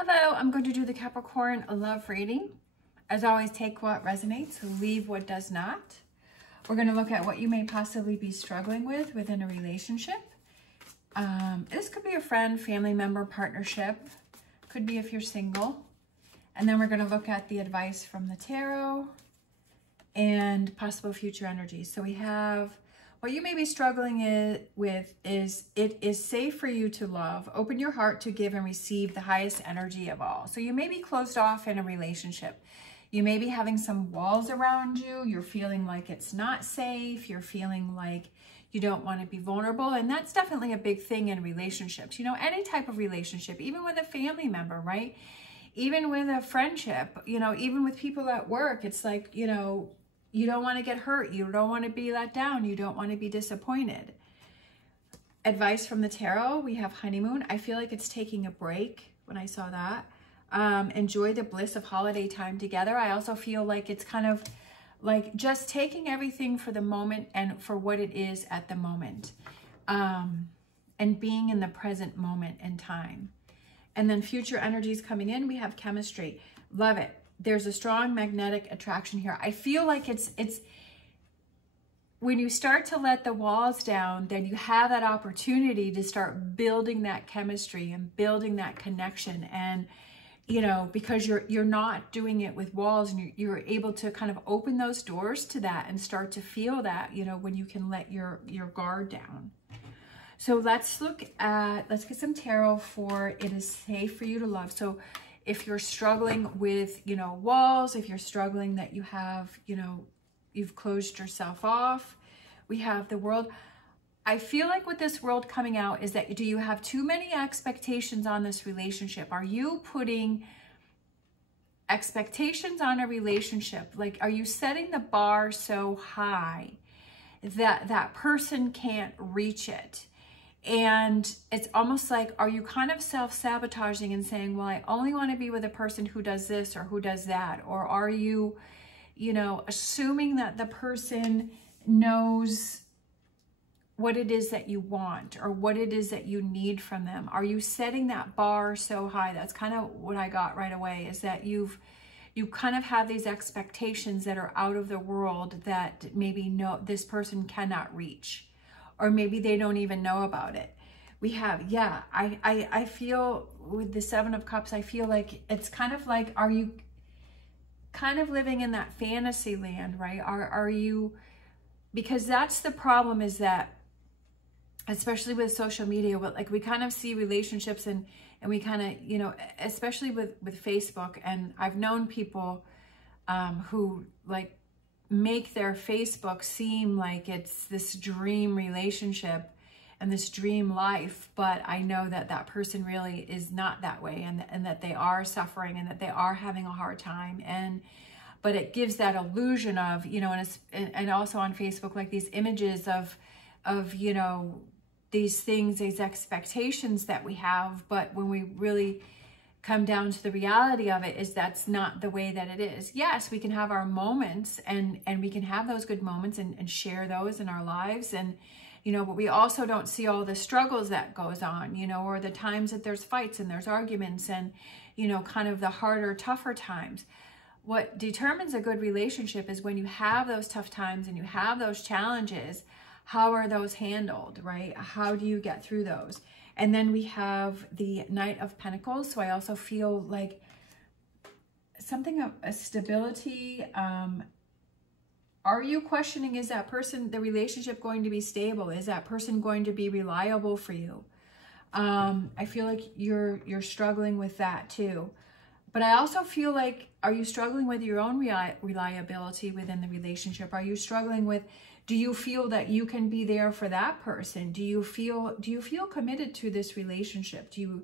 Hello, I'm going to do the Capricorn love reading. As always, take what resonates, leave what does not. We're going to look at what you may possibly be struggling with within a relationship. This could be a friend, family member, partnership. Could be if you're single. And then we're going to look at the advice from the tarot and possible future energies. So we have what you may be struggling with is it is safe for you to love. Open your heart to give and receive the highest energy of all. So you may be closed off in a relationship. You may be having some walls around you. You're feeling like it's not safe. You're feeling like you don't want to be vulnerable. And that's definitely a big thing in relationships. You know, any type of relationship, even with a family member, right? Even with a friendship, you know, even with people at work, it's like, you know, you don't want to get hurt. You don't want to be let down. You don't want to be disappointed. Advice from the tarot. We have honeymoon. I feel like it's taking a break when I saw that. Enjoy the bliss of holiday time together. I also feel like it's kind of like just taking everything for the moment and for what it is at the moment. And being in the present moment in time. And then future energies coming in. We have chemistry. Love it. There's a strong magnetic attraction here. I feel like it's when you start to let the walls down, then you have that opportunity to start building that chemistry and building that connection. And, you know, because you're not doing it with walls, and you're able to kind of open those doors to that and start to feel that, you know, when you can let your guard down. So let's get some tarot for it is safe for you to love. So if you're struggling with, you know, walls, if you're struggling that you have, you know, you've closed yourself off, we have the world. I feel like with this world coming out is that, do you have too many expectations on this relationship? Are you putting expectations on a relationship? Like, are you setting the bar so high that that person can't reach it? And it's almost like, are you kind of self-sabotaging and saying, well, I only want to be with a person who does this or who does that? Or are you, you know, assuming that the person knows what it is that you want or what it is that you need from them? Are you setting that bar so high? That's kind of what I got right away, is that you kind of have these expectations that are out of the world that maybe this person cannot reach. Or maybe they don't even know about it. We have, yeah, I feel with the Seven of Cups, I feel like it's kind of like, are you kind of living in that fantasy land, right? Are you, because that's the problem, is that, especially with social media, like we kind of see relationships and we kind of, you know, especially with Facebook, and I've known people who like make their Facebook seem like it's this dream relationship and this dream life, but I know that that person really is not that way, and that they are suffering and that they are having a hard time. But it gives that illusion of, you know, and also on Facebook, like these images of, you know, these things, these expectations that we have, but when we really come down to the reality of it, is that's not the way that it is. Yes, we can have our moments and we can have those good moments and share those in our lives, and, you know, but we also don't see all the struggles that goes on, you know, or the times that there's fights and there's arguments and, you know, kind of the harder, tougher times. What determines a good relationship is when you have those tough times and you have those challenges, how are those handled, right? How do you get through those? And then we have the Knight of Pentacles. So I also feel like something of a stability. Are you questioning, is that person, the relationship, going to be stable? Is that person going to be reliable for you? I feel like you're struggling with that too. But I also feel like, are you struggling with your own reliability within the relationship? Are you struggling with, do you feel that you can be there for that person? Do you feel committed to this relationship? Do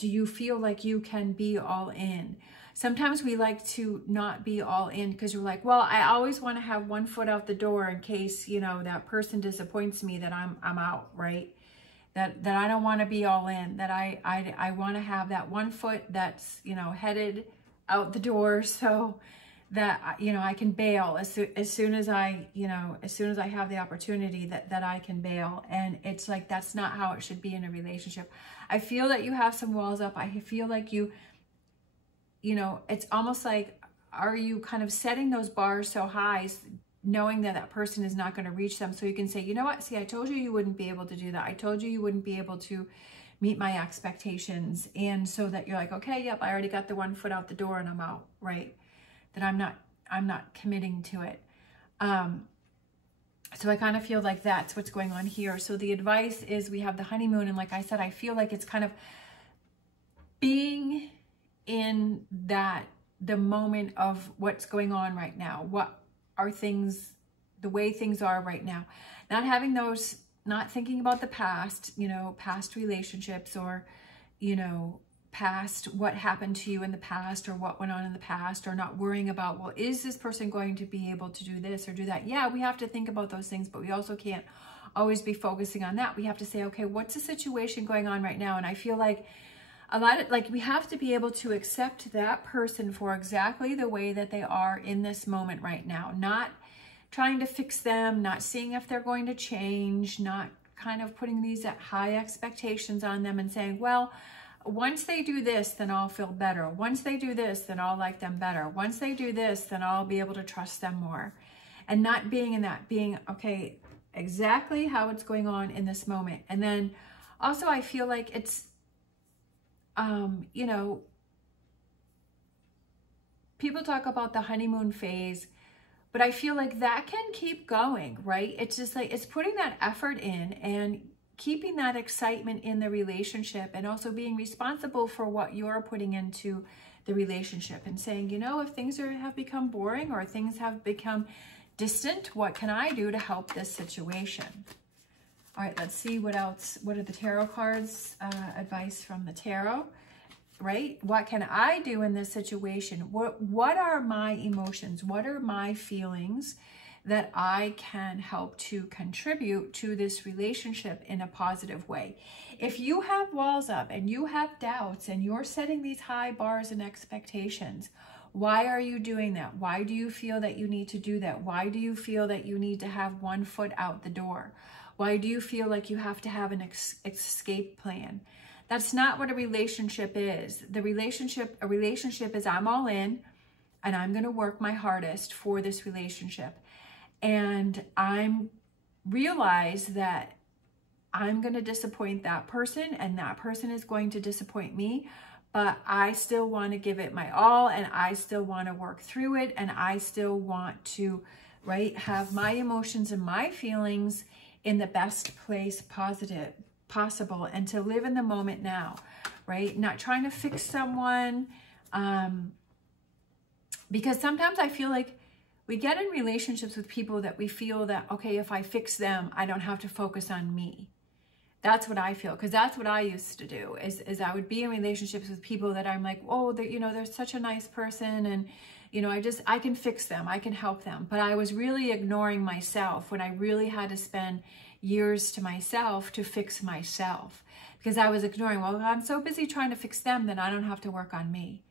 you feel like you can be all in? Sometimes we like to not be all in because we're like, well, I always want to have one foot out the door in case, you know, that person disappoints me, that I'm out, right? That I don't want to be all in, that I want to have that one foot that's, you know, headed out the door, so that, you know, I can bail as soon as I, you know, as soon as I have the opportunity that I can bail. And it's like, that's not how it should be in a relationship. I feel that you have some walls up. I feel like you know, it's almost like, are you kind of setting those bars so high, knowing that that person is not going to reach them? So you can say, you know what, see, I told you you wouldn't be able to do that. I told you you wouldn't be able to meet my expectations. And so that you're like, okay, yep, I already got the one foot out the door and I'm out, right? That I'm not committing to it. So I kind of feel like that's what's going on here. So the advice is, we have the honeymoon. And like I said, I feel like it's kind of being in that, the moment of what's going on right now. What are things, the way things are right now. Not having those, not thinking about the past, you know, past relationships, or, you know, past what happened to you in the past, or what went on in the past, or not worrying about, well, is this person going to be able to do this or do that? Yeah, we have to think about those things, but we also can't always be focusing on that. We have to say, okay, what's the situation going on right now? And I feel like a lot of, like, we have to be able to accept that person for exactly the way that they are in this moment right now, not trying to fix them, not seeing if they're going to change, not kind of putting these high expectations on them and saying, well, once they do this, then I'll feel better. Once they do this, then I'll like them better. Once they do this, then I'll be able to trust them more. And not being in that, being, okay, exactly how it's going on in this moment. And then also I feel like it's, you know, people talk about the honeymoon phase, but I feel like that can keep going, right? It's just like, it's putting that effort in and keeping that excitement in the relationship, and also being responsible for what you're putting into the relationship, and saying, you know, if things have become boring or things have become distant, what can I do to help this situation? All right, let's see what else. What are the tarot cards? Advice from the tarot, right? What can I do in this situation? What are my emotions? What are my feelings that I can help to contribute to this relationship in a positive way? If you have walls up and you have doubts and you're setting these high bars and expectations, why are you doing that? Why do you feel that you need to do that? Why do you feel that you need to have one foot out the door? Why do you feel like you have to have an escape plan? That's not what a relationship is. A relationship is, I'm all in and I'm going to work my hardest for this relationship. And I'm realize that I'm going to disappoint that person and that person is going to disappoint me, but I still want to give it my all, and I still want to work through it, and I still want to, right, have my emotions and my feelings in the best place possible, and to live in the moment now, right? Not trying to fix someone, because sometimes I feel like we get in relationships with people that we feel that, okay, if I fix them, I don't have to focus on me. That's what I feel, because that's what I used to do, is I would be in relationships with people that I'm like, oh, you know, they're such a nice person, and, you know, I can fix them, I can help them. But I was really ignoring myself when I really had to spend years to myself to fix myself, because I was ignoring, well, I'm so busy trying to fix them, then I don't have to work on me.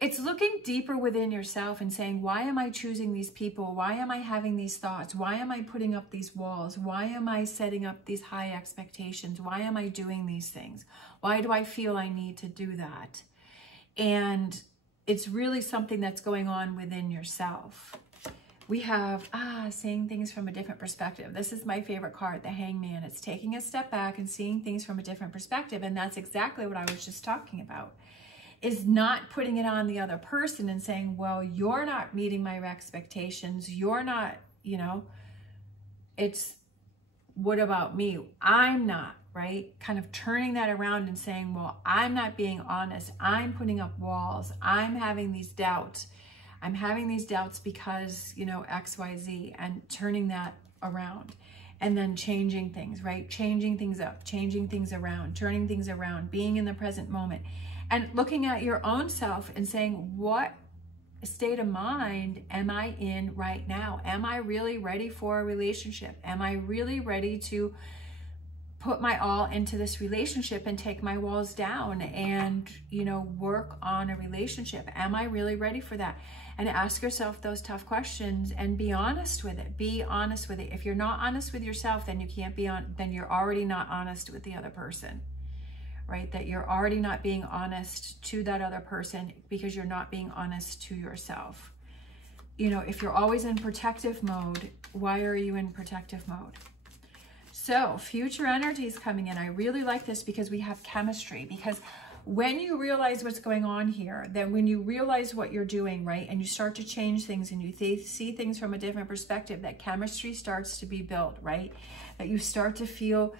It's looking deeper within yourself and saying, why am I choosing these people? Why am I having these thoughts? Why am I putting up these walls? Why am I setting up these high expectations? Why am I doing these things? Why do I feel I need to do that? And it's really something that's going on within yourself. We have, seeing things from a different perspective. This is my favorite card, the Hangman. It's taking a step back and seeing things from a different perspective. And that's exactly what I was just talking about. Is not putting it on the other person and saying, well, you're not meeting my expectations. You're not, you know, it's, what about me? I'm not, right? Kind of turning that around and saying, well, I'm not being honest. I'm putting up walls. I'm having these doubts. I'm having these doubts because, you know, X, Y, Z, and turning that around. And then changing things, right? Changing things up, changing things around, turning things around, being in the present moment. And looking at your own self and saying, what state of mind am I in right now? Am I really ready for a relationship? Am I really ready to put my all into this relationship and take my walls down and, you know, work on a relationship? Am I really ready for that? And ask yourself those tough questions and be honest with it. Be honest with it. If you're not honest with yourself, then you can't be on, then you're already not honest with the other person, right? That you're already not being honest to that other person because you're not being honest to yourself. You know, if you're always in protective mode, why are you in protective mode? So future energy is coming in. I really like this because we have chemistry. Because when you realize what's going on here, then when you realize what you're doing, right, and you start to change things and you see things from a different perspective, that chemistry starts to be built, right? That you start to feel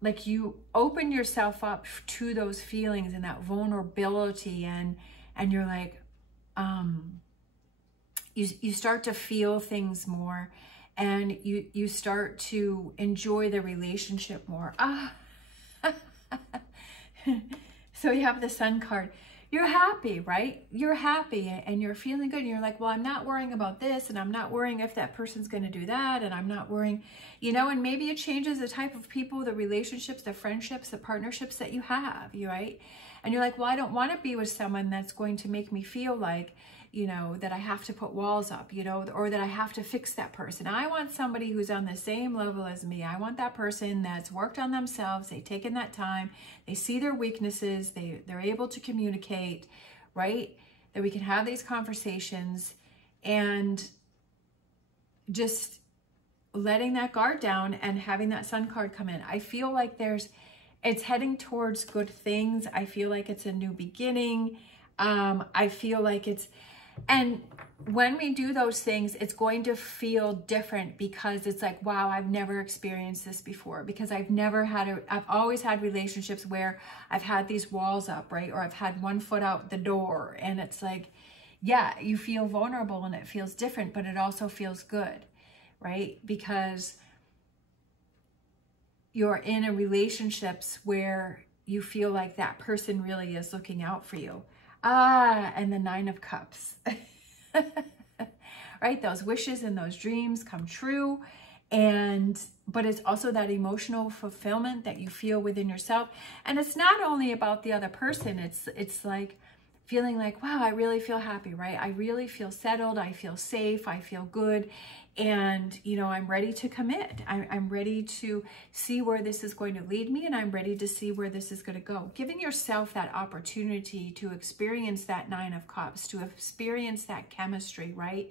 like you open yourself up to those feelings and that vulnerability, and you're like, you start to feel things more, and you start to enjoy the relationship more. So you have the Sun card. You're happy, right? You're happy and you're feeling good. And you're like, well, I'm not worrying about this, and I'm not worrying if that person's going to do that, and I'm not worrying, you know, and maybe it changes the type of people, the relationships, the friendships, the partnerships that you have, right? And you're like, well, I don't want to be with someone that's going to make me feel like, you know, that I have to put walls up, you know, or that I have to fix that person. I want somebody who's on the same level as me. I want that person that's worked on themselves. They've taken that time. They see their weaknesses. They're able to communicate, right? That we can have these conversations and just letting that guard down and having that Sun card come in. I feel like it's heading towards good things. I feel like it's a new beginning. I feel like and when we do those things, it's going to feel different because it's like, wow, I've never experienced this before, because I've always had relationships where I've had these walls up, right? Or I've had one foot out the door, and it's like, yeah, you feel vulnerable and it feels different, but it also feels good, right? Because you're in a relationships where you feel like that person really is looking out for you. And the Nine of Cups, right? Those wishes and those dreams come true. But it's also that emotional fulfillment that you feel within yourself. And it's not only about the other person. It's like feeling like, wow, I really feel happy, right? I really feel settled. I feel safe. I feel good. And, you know, I'm ready to commit. I'm ready to see where this is going to lead me, and I'm ready to see where this is going to go. Giving yourself that opportunity to experience that Nine of Cups, to experience that chemistry, right?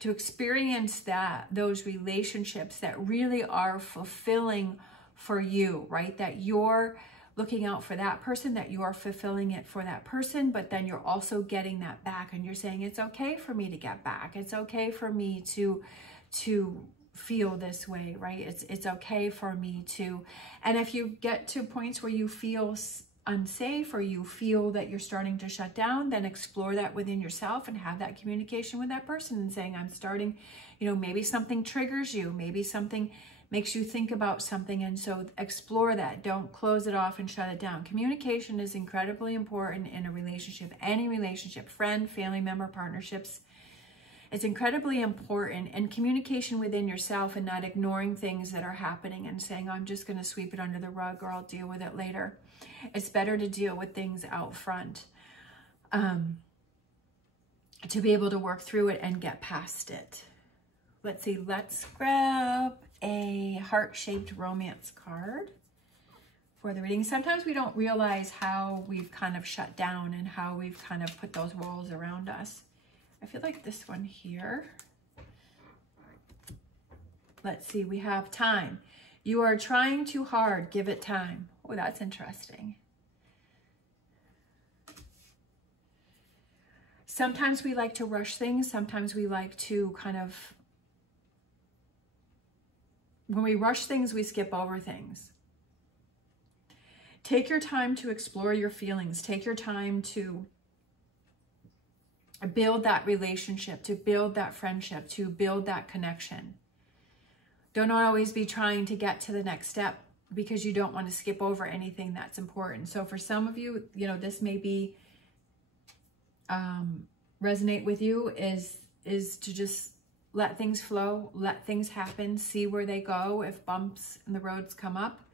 To experience those relationships that really are fulfilling for you, right? That you're looking out for that person, that you are fulfilling it for that person, but then you're also getting that back, and you're saying, it's okay for me to get back. It's okay for me to feel this way, right? It's okay for me to, and if you get to points where you feel unsafe or you feel that you're starting to shut down, then explore that within yourself and have that communication with that person and saying, I'm starting, you know, maybe something triggers you, maybe something makes you think about something, and so explore that. Don't close it off and shut it down. Communication is incredibly important in a relationship, any relationship, friend, family member, partnerships. It's incredibly important, and communication within yourself and not ignoring things that are happening and saying, I'm just going to sweep it under the rug or I'll deal with it later. It's better to deal with things out front, to be able to work through it and get past it. Let's see, let's grab a heart-shaped romance card for the reading. Sometimes we don't realize how we've kind of shut down and how we've kind of put those walls around us. I feel like this one here. Let's see, we have time. You are trying too hard, give it time. Oh, that's interesting. Sometimes we like to rush things. Sometimes we like to kind of, when we rush things, we skip over things. Take your time to explore your feelings. Take your time to build that relationship, to build that friendship, to build that connection. Don't always be trying to get to the next step because you don't want to skip over anything that's important. So for some of you, you know, this may be, resonate with you is to just let things flow, let things happen, see where they go. If bumps in the roads come up,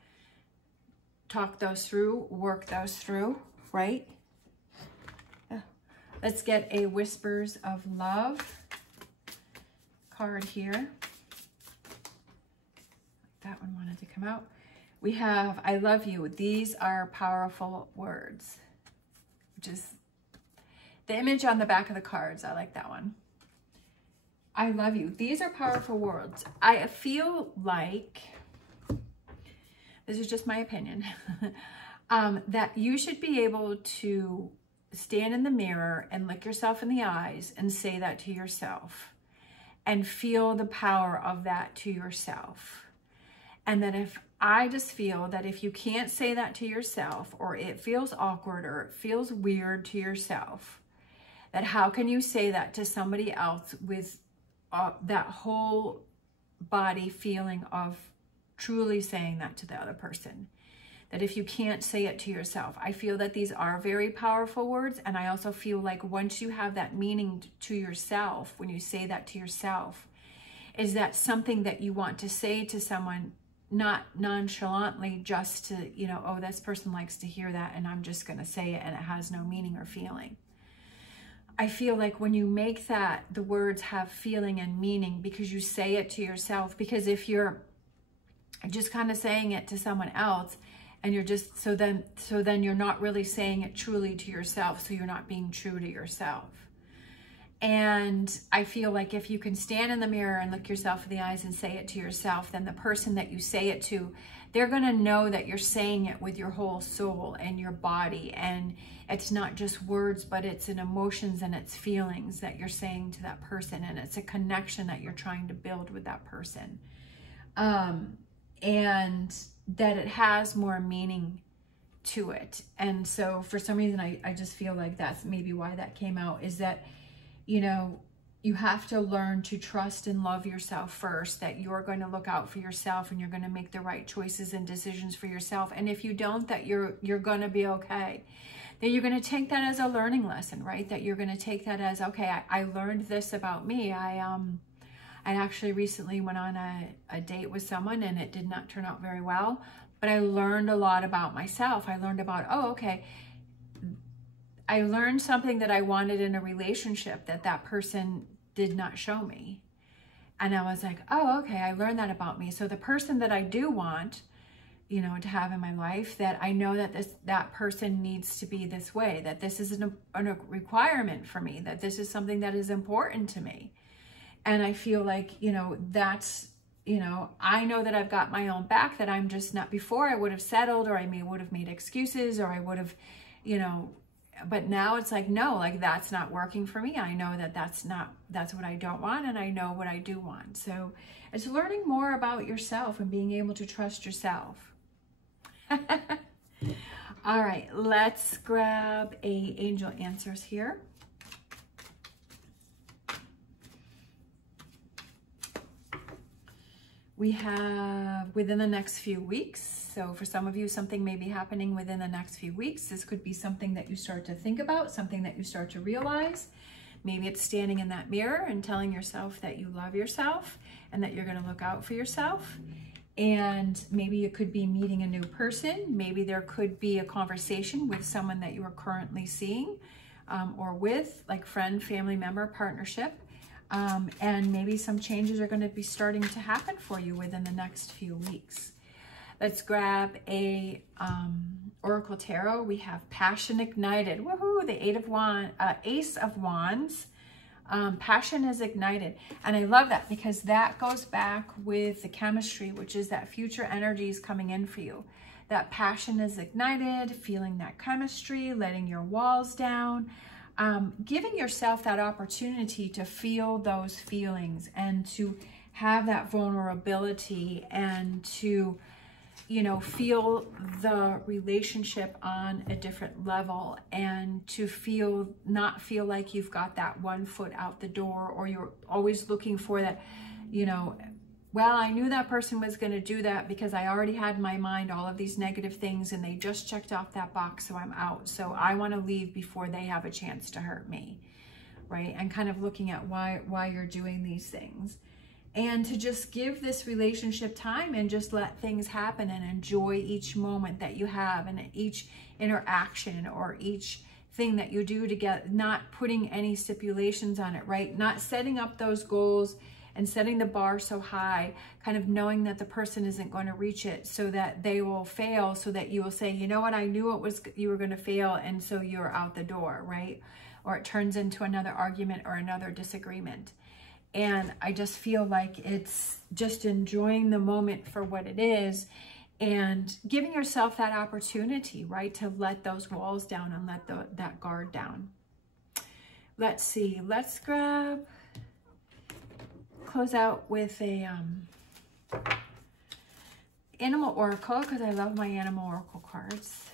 talk those through, work those through, right? Let's get a Whispers of Love card here. That one wanted to come out. We have, I love you. These are powerful words, which is the image on the back of the cards. I like that one. I love you. These are powerful words. I feel like, this is just my opinion, that you should be able to stand in the mirror and look yourself in the eyes and say that to yourself and feel the power of that to yourself. And that if I just feel that if you can't say that to yourself, or it feels awkward or it feels weird to yourself, that how can you say that to somebody else with that whole body feeling of truly saying that to the other person? That if you can't say it to yourself, I feel that these are very powerful words. And I also feel like once you have that meaning to yourself, when you say that to yourself, is that something that you want to say to someone, not nonchalantly, just to, you know, oh, this person likes to hear that and I'm just going to say it and it has no meaning or feeling. I feel like when you make that, the words have feeling and meaning because you say it to yourself. Because if you're just kind of saying it to someone else, and you're just, so then you're not really saying it truly to yourself. So you're not being true to yourself. And I feel like if you can stand in the mirror and look yourself in the eyes and say it to yourself, then the person that you say it to, they're going to know that you're saying it with your whole soul and your body. And it's not just words, but it's in emotions and it's feelings that you're saying to that person. And it's a connection that you're trying to build with that person. And that it has more meaning to it. And so for some reason, I just feel like that's maybe why that came out, is that, you know, you have to learn to trust and love yourself first, that you're going to look out for yourself and you're going to make the right choices and decisions for yourself. And if you don't, that you're going to be okay. Then you're going to take that as a learning lesson, right? That you're going to take that as, okay, I learned this about me. I actually recently went on a date with someone and it did not turn out very well, but I learned a lot about myself. I learned about, oh, okay, I learned something that I wanted in a relationship that that person did not show me. And I was like, oh, okay, I learned that about me. So the person that I do want, you know, to have in my life, that I know that that person needs to be this way, that this is a requirement for me, that this is something that is important to me. And I feel like, you know, that's, you know, I know that I've got my own back, that I'm just not, before I would have settled, or I would have made excuses, or I would have, you know, but now it's like, no, like that's not working for me. I know that that's what I don't want, and I know what I do want. So it's learning more about yourself and being able to trust yourself. All right, let's grab a angel answers here. We have within the next few weeks. So for some of you, something may be happening within the next few weeks. This could be something that you start to think about, something that you start to realize. Maybe it's standing in that mirror and telling yourself that you love yourself and that you're going to look out for yourself. And maybe it could be meeting a new person. Maybe there could be a conversation with someone that you are currently seeing or with, like friend, family member, partnership. And maybe some changes are going to be starting to happen for you within the next few weeks. Let's grab a Oracle Tarot. We have Passion Ignited. Woohoo! The Ace of Wands. Passion is ignited. And I love that because that goes back with the chemistry, which is that future energies coming in for you. That passion is ignited, feeling that chemistry, letting your walls down. Giving yourself that opportunity to feel those feelings and to have that vulnerability and to, you know, feel the relationship on a different level, and to not feel like you've got that one foot out the door, or you're always looking for that, you know, well, I knew that person was going to do that because I already had in my mind all of these negative things and they just checked off that box, so I'm out. So I want to leave before they have a chance to hurt me, right? And kind of looking at why you're doing these things. and to just give this relationship time and just let things happen and enjoy each moment that you have and each interaction or each thing that you do together, not putting any stipulations on it, right? Not setting up those goals and setting the bar so high, kind of knowing that the person isn't going to reach it so that they will fail, so that you will say, you know what, I knew you were going to fail, and so you're out the door, right? Or it turns into another argument or another disagreement. And I just feel like it's just enjoying the moment for what it is and giving yourself that opportunity, right, to let those walls down and let that guard down. Let's see. Let's close out with a animal oracle, because I love my animal oracle cards.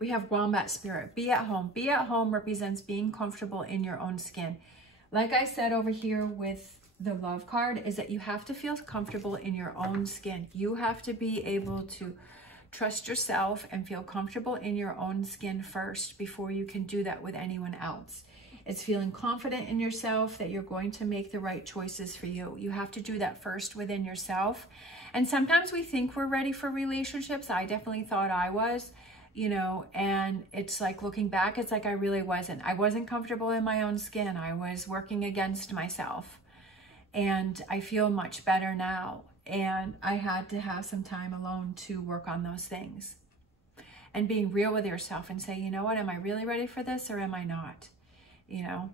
We have Wombat Spirit. Be at home. Be at home represents being comfortable in your own skin. Like I said over here with the love card, is that you have to feel comfortable in your own skin. You have to be able to trust yourself and feel comfortable in your own skin first before you can do that with anyone else. It's feeling confident in yourself that you're going to make the right choices for you. You have to do that first within yourself. And sometimes we think we're ready for relationships. I definitely thought I was. You know, and it's like looking back, it's like I really wasn't. I wasn't comfortable in my own skin. I was working against myself, and I feel much better now. And I had to have some time alone to work on those things and being real with yourself and say, you know what, am I really ready for this or am I not? You know?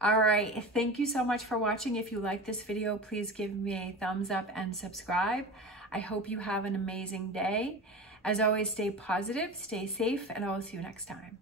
All right. Thank you so much for watching. If you like this video, please give me a thumbs up and subscribe. I hope you have an amazing day. As always, stay positive, stay safe, and I will see you next time.